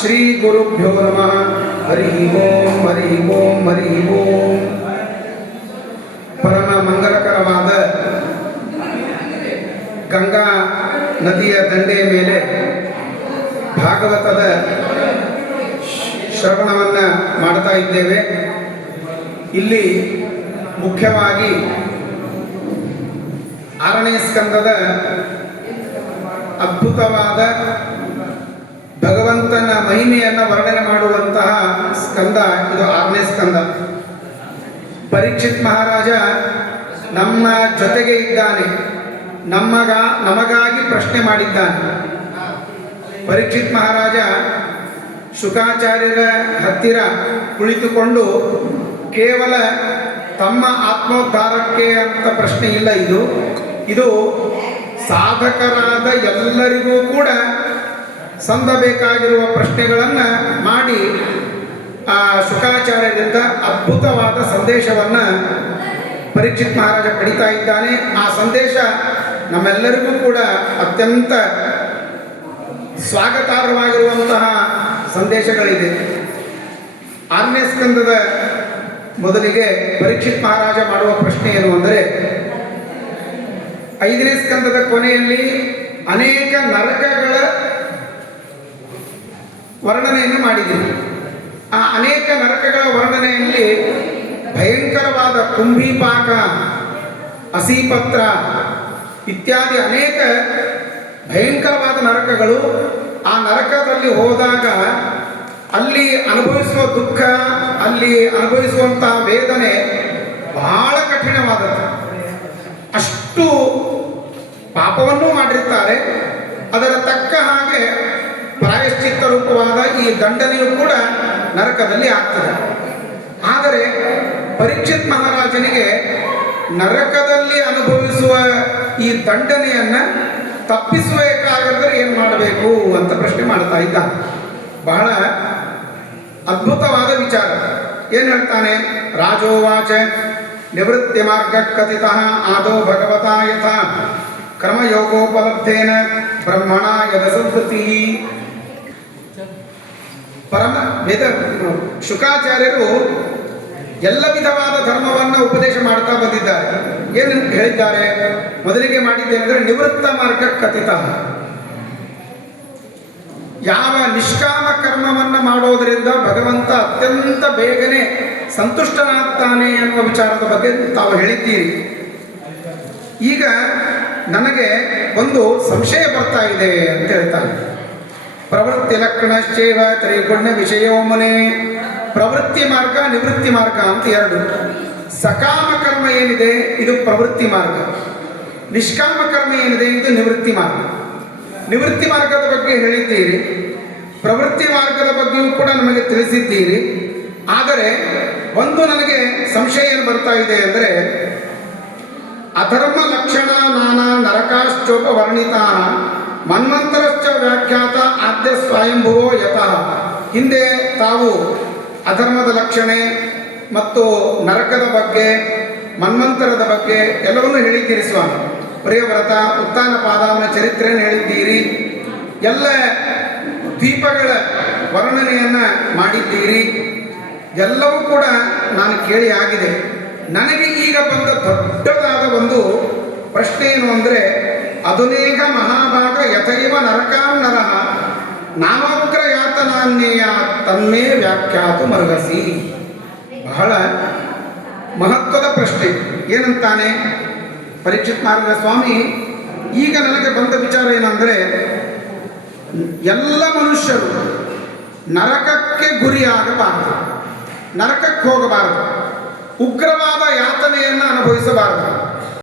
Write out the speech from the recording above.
ಶ್ರೀ ಗುರುಭ್ಯೋ ನಮಃ. ಹರಿ ಓಂ ಹರಿ ಓಂ ಹರಿ ಓಂ. ಪರಮ ಮಂಗಲಕರವಾದ ಗಂಗಾ ನದಿಯ ದಂಡೆಯ ಮೇಲೆ ಭಾಗವತದ ಶ್ರವಣವನ್ನು ಮಾಡ್ತಾ ಇದ್ದೇವೆ. ಇಲ್ಲಿ ಮುಖ್ಯವಾಗಿ 6ನೇ ಸ್ಕಂದದ ಅದ್ಭುತವಾದ ಭಗವಂತನ ಮಹಿಮೆಯನ್ನು ವರ್ಣನೆ ಮಾಡುವಂತಹ ಸ್ಕಂದ ಇದು 6ನೇ ಸ್ಕಂದ. ಪರೀಕ್ಷಿತ್ ಮಹಾರಾಜ ನಮ್ಮ ಜೊತೆಗೆ ಇದ್ದಾನೆ, ನಮಗಾಗಿ ಪ್ರಶ್ನೆ ಮಾಡಿದ್ದಾನೆ. ಪರೀಕ್ಷಿತ್ ಮಹಾರಾಜ ಶುಕಾಚಾರ್ಯರ ಹತ್ತಿರ ಕುಳಿತುಕೊಂಡು ಕೇವಲ ತಮ್ಮ ಆತ್ಮೋದ್ಧಾರಕ್ಕೆ ಅಂತ ಪ್ರಶ್ನೆ ಇಲ್ಲ, ಇದು ಸಾಧಕರಾದ ಎಲ್ಲರಿಗೂ ಕೂಡ ಸಂದಬೇಕಾಗಿರುವ ಪ್ರಶ್ನೆಗಳನ್ನು ಮಾಡಿ ಆ ಶುಕಾಚಾರ್ಯರಿಂದ ಅದ್ಭುತವಾದ ಸಂದೇಶವನ್ನು ಪರೀಕ್ಷಿತ್ ಮಹಾರಾಜ ಪಡಿತಾ ಇದ್ದಾನೆ. ಆ ಸಂದೇಶ ನಮ್ಮೆಲ್ಲರಿಗೂ ಕೂಡ ಅತ್ಯಂತ ಸ್ವಾಗತಾರ್ಹವಾಗಿರುವಂತಹ ಸಂದೇಶಗಳಿದೆ. 6ನೇ ಸ್ಕಂದದ ಮೊದಲಿಗೆ ಪರೀಕ್ಷಿತ್ ಮಹಾರಾಜ ಮಾಡುವ ಪ್ರಶ್ನೆ ಏನು ಅಂದರೆ, 5ನೇ ಸ್ಕಂದದ ಕೊನೆಯಲ್ಲಿ ಅನೇಕ ನರಕಗಳ ವರ್ಣನೆಯನ್ನು ಮಾಡಿದ್ದೀರಿ. ಆ ಅನೇಕ ನರಕಗಳ ವರ್ಣನೆಯಲ್ಲಿ ಭಯಂಕರವಾದ ಕುಂಭೀಪಾಕ, ಅಸೀಪತ್ರ ಇತ್ಯಾದಿ ಅನೇಕ ಭಯಂಕರವಾದ ನರಕಗಳು. ಆ ನರಕದಲ್ಲಿ ಹೋದಾಗ ಅಲ್ಲಿ ಅನುಭವಿಸುವ ದುಃಖ, ಅಲ್ಲಿ ಅನುಭವಿಸುವಂತಹ ವೇದನೆ ಬಹಳ ಕಠಿಣವಾದದ್ದು. ಅಷ್ಟು ಪಾಪವನ್ನೂ ಮಾಡಿರ್ತಾರೆ. ಅದರ ತಕ್ಕ ಹಾಗೆ ಪ್ರಾಯಶ್ಚಿತ್ತ ರೂಪವಾದ ಈ ದಂಡನೆಯೂ ಕೂಡ ನರಕದಲ್ಲಿ ಆಗ್ತದೆ. ಆದರೆ ಪರೀಕ್ಷಿತ್ ಮಹಾರಾಜನಿಗೆ ನರಕದಲ್ಲಿ ಅನುಭವಿಸುವ ಈ ದಂಡನೆಯನ್ನು ತಪ್ಪಿಸಬೇಕಾಗಿದ್ರೆ ಏನು ಮಾಡಬೇಕು ಅಂತ ಪ್ರಶ್ನೆ ಮಾಡ್ತಾ ಇದ್ದ. ಬಹಳ ಅದ್ಭುತವಾದ ವಿಚಾರ. ಏನು ಹೇಳ್ತಾನೆ? ರಾಜೋವಾಚ ನಿವೃತ್ತಿ ಮಾರ್ಗ ಕಥಿತಃ ಆದೋ ಭಗವತಾ ಯಥಾ ಕ್ರಮಯೋಗೋಪಲಬ್ಧೇನ ಬ್ರಹ್ಮಣ ಯದಸಂಸ್ಕೃತಿ. ಪರಮ ವೇದ ಶುಕಾಚಾರ್ಯರು ಎಲ್ಲ ವಿಧವಾದ ಧರ್ಮವನ್ನು ಉಪದೇಶ ಮಾಡ್ತಾ ಬಂದಿದ್ದಾರೆ. ಏನು ಹೇಳಿದ್ದಾರೆ? ಮೊದಲಿಗೆ ಮಾಡಿದ್ದೇನೆಂದರೆ ನಿವೃತ್ತ ಮಾರ್ಗ ಕಥಿತ. ಯಾವ ನಿಷ್ಕಾಮ ಕರ್ಮವನ್ನು ಮಾಡೋದರಿಂದ ಭಗವಂತ ಅತ್ಯಂತ ಬೇಗನೆ ಸಂತುಷ್ಟನಾಗ್ತಾನೆ ಎನ್ನುವ ವಿಚಾರದ ಬಗ್ಗೆ ತಾವು ಹೇಳಿದ್ದೀರಿ. ಈಗ ನನಗೆ ಒಂದು ಸಂಶಯ ಬರ್ತಾ ಇದೆ ಅಂತ ಹೇಳ್ತಾನೆ. ಪ್ರವೃತ್ತಿ ಲಕ್ಷಣಶ್ಚೈವ ತ್ರಿಗುಣ ವಿಷಯೋ ಮುನೆ. ಪ್ರವೃತ್ತಿ ಮಾರ್ಗ, ನಿವೃತ್ತಿ ಮಾರ್ಗ ಅಂತ ಎರಡು. ಸಕಾಮ ಕರ್ಮ ಏನಿದೆ ಇದು ಪ್ರವೃತ್ತಿ ಮಾರ್ಗ, ನಿಷ್ಕಾಮ ಕರ್ಮ ಏನಿದೆ ಇದು ನಿವೃತ್ತಿ ಮಾರ್ಗ. ನಿವೃತ್ತಿ ಮಾರ್ಗದ ಬಗ್ಗೆ ಹೇಳಿದ್ದೀರಿ, ಪ್ರವೃತ್ತಿ ಮಾರ್ಗದ ಬಗ್ಗೆಯೂ ಕೂಡ ನಮಗೆ ತಿಳಿಸಿದ್ದೀರಿ. ಆದರೆ ಒಂದು ನನಗೆ ಸಂಶಯ ಏನು ಬರ್ತಾ ಇದೆ ಅಂದರೆ, ಅಧರ್ಮ ಲಕ್ಷಣ ನಾನಾ ನರಕಾಶ್ಚೋಪವರ್ಣಿತ ಮನ್ವಂತರಶ್ಚ ವ್ಯಾಖ್ಯಾತ ಆದ್ಯ ಸ್ವಯಂಭುವೋ ಯತಃ. ಹಿಂದೆ ತಾವು ಅಧರ್ಮದ ಲಕ್ಷಣೆ ಮತ್ತು ನರಕದ ಬಗ್ಗೆ, ಮನ್ವಂತರದ ಬಗ್ಗೆ ಎಲ್ಲವನ್ನೂ ಹೇಳಿದ್ದೀರಿ ಸ್ವಾಮಿ. ಪ್ರಿಯವ್ರತ, ಉತ್ಥಾನ ಪಾದಾವನ ಚರಿತ್ರೆಯನ್ನು ಹೇಳಿದ್ದೀರಿ, ಎಲ್ಲ ದ್ವೀಪಗಳ ವರ್ಣನೆಯನ್ನು ಮಾಡಿದ್ದೀರಿ. ಎಲ್ಲವೂ ಕೂಡ ನಾನು ಕೇಳಿ ಆಗಿದೆ. ನನಗೆ ಈಗ ಬಂದ ದೊಡ್ಡದಾದ ಒಂದು ಪ್ರಶ್ನೆ ಏನು ಅಂದರೆ, ಅದುನೇಕ ಮಹಾಭಾಗ ಯಥೈವ ನರಕಾಂ ನರಃ ನಾಮಗ್ರ ಯಾತನಾನ್ಯಯ ತನ್ಮೇ ವ್ಯಾಖ್ಯಾತು ಮರ್ಹಸಿ. ಬಹಳ ಮಹತ್ವದ ಪ್ರಶ್ನೆ. ಏನಂತಾನೆ ಪರೀಕ್ಷಿತ್ ಮಹಾರಾಜ ಸ್ವಾಮಿ? ಈಗ ನನಗೆ ಬಂದ ವಿಚಾರ ಏನಂದರೆ, ಎಲ್ಲ ಮನುಷ್ಯರು ನರಕಕ್ಕೆ ಗುರಿಯಾಗಬಾರದು, ನರಕಕ್ಕೆ ಹೋಗಬಾರದು, ಉಗ್ರವಾದ ಯಾತನೆಯನ್ನು ಅನುಭವಿಸಬಾರದು.